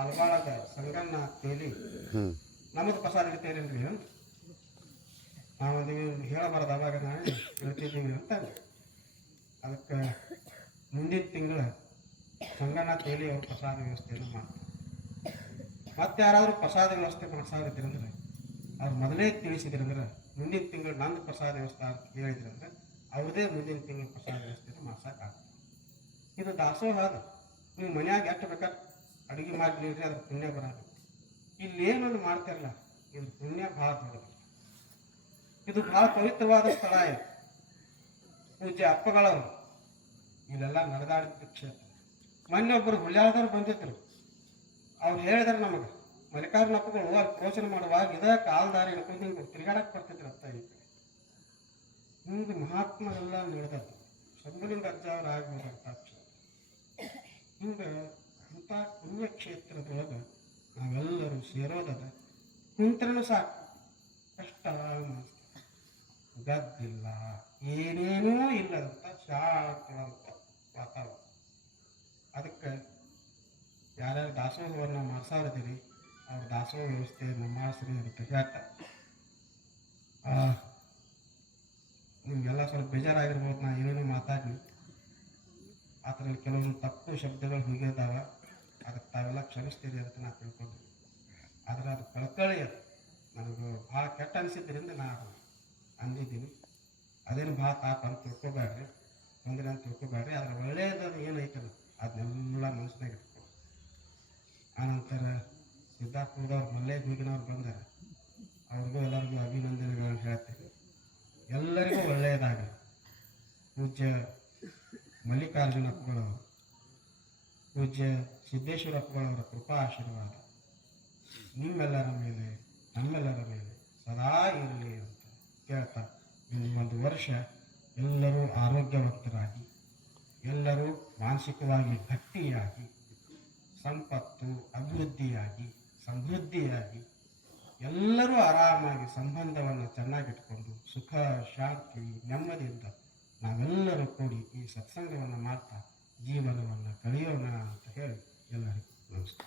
ಹಲವಾಳದ ಸಂಗಣ್ಣ ತೇಲಿ ನಮ್ಮದು ಪ್ರಸಾದ ಇಡ್ತೇರಿಲ್ರಿ ಅಂತ ನಾವೊಂದು ಹೇಳಬಾರ್ದು ಅವಾಗ ನಾನು ಹೇಳ್ತಿದ್ದೀವಿ ಅಂತ ಅದಕ್ಕೆ ಮುಂದಿನ ತಿಂಗಳು ಸಂಗಣ್ಣ ತೇಲಿ ಅವ್ರ ಪ್ರಸಾದ ವ್ಯವಸ್ಥೆಯನ್ನು ಮಾಡ್ತಾರೆ. ಮತ್ತೆ ಯಾರಾದರೂ ಪ್ರಸಾದ ವ್ಯವಸ್ಥೆ ಮಾಡ್ಸಾರಿದ್ರಂದ್ರೆ ಅವ್ರು ಮೊದಲೇ ತಿಳಿಸಿದ್ರಂದ್ರೆ ಮುಂದಿನ ತಿಂಗಳು ನಂದು ಪ್ರಸಾದ ವ್ಯವಸ್ಥೆ ಅಂತ ಹೇಳಿದ್ರಂದ್ರೆ ಅವ್ರದೇ ಮುಂದಿನ ತಿಂಗಳು ಪ್ರಸಾದ ವ್ಯವಸ್ಥೆಯನ್ನು ಮಾಡ್ಸೋಕ್ಕಾಗ್ತದೆ. ಇದು ದಾಸೋಹ ಅದು. ನೀವು ಮನ್ಯಾಗ ಎಷ್ಟು ಬೇಕಾದ್ರೆ ಅಡುಗೆ ಮಾಡಿದ್ರಿ ಅದ್ರ ಪುಣ್ಯ ಬರೋದು. ಇಲ್ಲಿ ಏನೊಂದು ಮಾಡ್ತಿರಲ್ಲ ಇದ್ರ ಪುಣ್ಯ ಭಾಳ ದೊಡ್ಡದು. ಇದು ಭಾಳ ಪವಿತ್ರವಾದ ಸ್ಥಳ ಇದು. ಪೂಜ್ಯ ಅಪ್ಪಗಳವರು ಇಲ್ಲೆಲ್ಲ ನಡೆದಾಡಿದ ಕ್ಷೇತ್ರ. ಮೊನ್ನೆ ಒಬ್ಬರು ಹುಳ್ಯಾಳದವ್ರು ಬಂದಿದ್ರು. ಅವ್ರು ಹೇಳಿದ್ರೆ ನಮಗೆ ಮಲ್ಲಿಕಾರ್ಜುನ ಅಪ್ಪಗಳು ಅಲ್ಲಿ ಪ್ರವಚನ ಮಾಡುವಾಗ ಇದೇ ಕಾಲ್ದಾರಿ ಹಿಡ್ಕೊಂಡು ಹಿಂಗೆ ತಿರುಗಾಡಕ್ಕೆ ಬರ್ತಿದ್ರು ಅಂತ ಈ ಕಡೆ ಹಿಂಗೆ ಮಹಾತ್ಮರೆಲ್ಲ ನಡೆದದ್ದು ಶಂಭುಲಿಂಗ ಅಜ್ಜ ಅವ್ರು ಆಗ್ಬೋದಂತ ಹಿಂಗೆ ಇಂಥ ಪುಣ್ಯಕ್ಷೇತ್ರದೊಳಗೆ ನಾವೆಲ್ಲರೂ ಸೇರೋದದ ಕುಂತ್ರನೂ ಸಾಕು ಕಷ್ಟ ಗದ್ದಿಲ್ಲ ಏನೇನೂ ಇಲ್ಲದಂಥ ಶಾಂತವಾದಂಥ ವಾತಾವರಣ. ಅದಕ್ಕೆ ಯಾರ್ಯಾರು ದಾಸೋಹವನ್ನು ಮಾಡ್ಸಾರಿದ್ದೀರಿ ಅವ್ರ ದಾಸೋಹ ವ್ಯವಸ್ಥೆಯನ್ನು ಮಾಡಿಸ್ರಿ ಅಂತ ಹೇಳ್ತಾರೆ. ನಿಮಗೆಲ್ಲ ಸ್ವಲ್ಪ ಬೇಜಾರಾಗಿರ್ಬೋದು, ನಾ ಏನೇನೋ ಮಾತಾಡಿ ಅದರಲ್ಲಿ ಕೆಲವೊಂದು ತಪ್ಪು ಶಬ್ದಗಳು ಹೋಗಿದ್ದಾವ. ಅದಕ್ಕೆ ತಾವೆಲ್ಲ ಕ್ಷಮಿಸ್ತೀರಿ ಅಂತ ನಾ ತಿಳ್ಕೊಂಡ್ರಿ. ಆದರೆ ಅದು ಕಳ್ಕಳಿ ಅದು ನನಗೆ ಭಾಳ ಕೆಟ್ಟ ಅನಿಸಿದ್ದರಿಂದ ನಾನು ಅಂದಿದ್ದೀನಿ. ಅದೇನು ಭಾಳ ತಾಪ ಅಂತ ತಿಳ್ಕೊಬೇಡ್ರಿ, ತೊಂದರೆ ಅಂತ ತಿಳ್ಕೊಬೇಡ್ರಿ. ಅದರ ಒಳ್ಳೆಯದು ಏನೈತಲ್ಲ ಅದನ್ನೆಲ್ಲ ಮನಸ್ಸಿನಾಗ ಇಟ್ಕೊಂಡು ಆನಂತರ ಸಿದ್ದಾಪುರದವ್ರು ಮಲ್ಲೆ ಬೀಗಿನವ್ರು ಬಂದರೆ ಅವ್ರಿಗೂ ಎಲ್ಲರಿಗೂ ಅಭಿನಂದನೆಗಳನ್ನು ಹೇಳ್ತೀನಿ. ಎಲ್ಲರಿಗೂ ಒಳ್ಳೆಯದಾಗಲಿ. ಪೂಜ್ಯ ಮಲ್ಲಿಕಾರ್ಜುನ ಅಪ್ಪಗಳವರು, ಪೂಜ್ಯ ಸಿದ್ದೇಶ್ವರ ಅಪ್ಪಗಳವರ ಕೃಪಾ ಆಶೀರ್ವಾದ ನಿಮ್ಮೆಲ್ಲರ ಮೇಲೆ ನಮ್ಮೆಲ್ಲರ ಮೇಲೆ ಸದಾ ಇರಲಿ ಅಂತ ಕೇಳ್ತಾ ಒಂದು ವರ್ಷ ಎಲ್ಲರೂ ಆರೋಗ್ಯವಂತರಾಗಿ, ಎಲ್ಲರೂ ಮಾನಸಿಕವಾಗಿ ಗಟ್ಟಿಯಾಗಿ, ಸಂಪತ್ತು ಅಭಿವೃದ್ಧಿಯಾಗಿ ಸಮೃದ್ಧಿಯಾಗಿ ಎಲ್ಲರೂ ಆರಾಮಾಗಿ ಸಂಬಂಧವನ್ನು ಚೆನ್ನಾಗಿಟ್ಕೊಂಡು ಸುಖ ಶಾಂತಿ ನೆಮ್ಮದಿಯಿಂದ ನಾವೆಲ್ಲರೂ ಕೂಡಿ ಈ ಸತ್ಸಂಗವನ್ನು ಮಾಡ್ತಾ ಜೀವನವನ್ನು ಕಳೆಯೋಣ ಅಂತ ಹೇಳಿ ಎಲ್ಲರಿಗೂ ನಮಸ್ಕಾರ.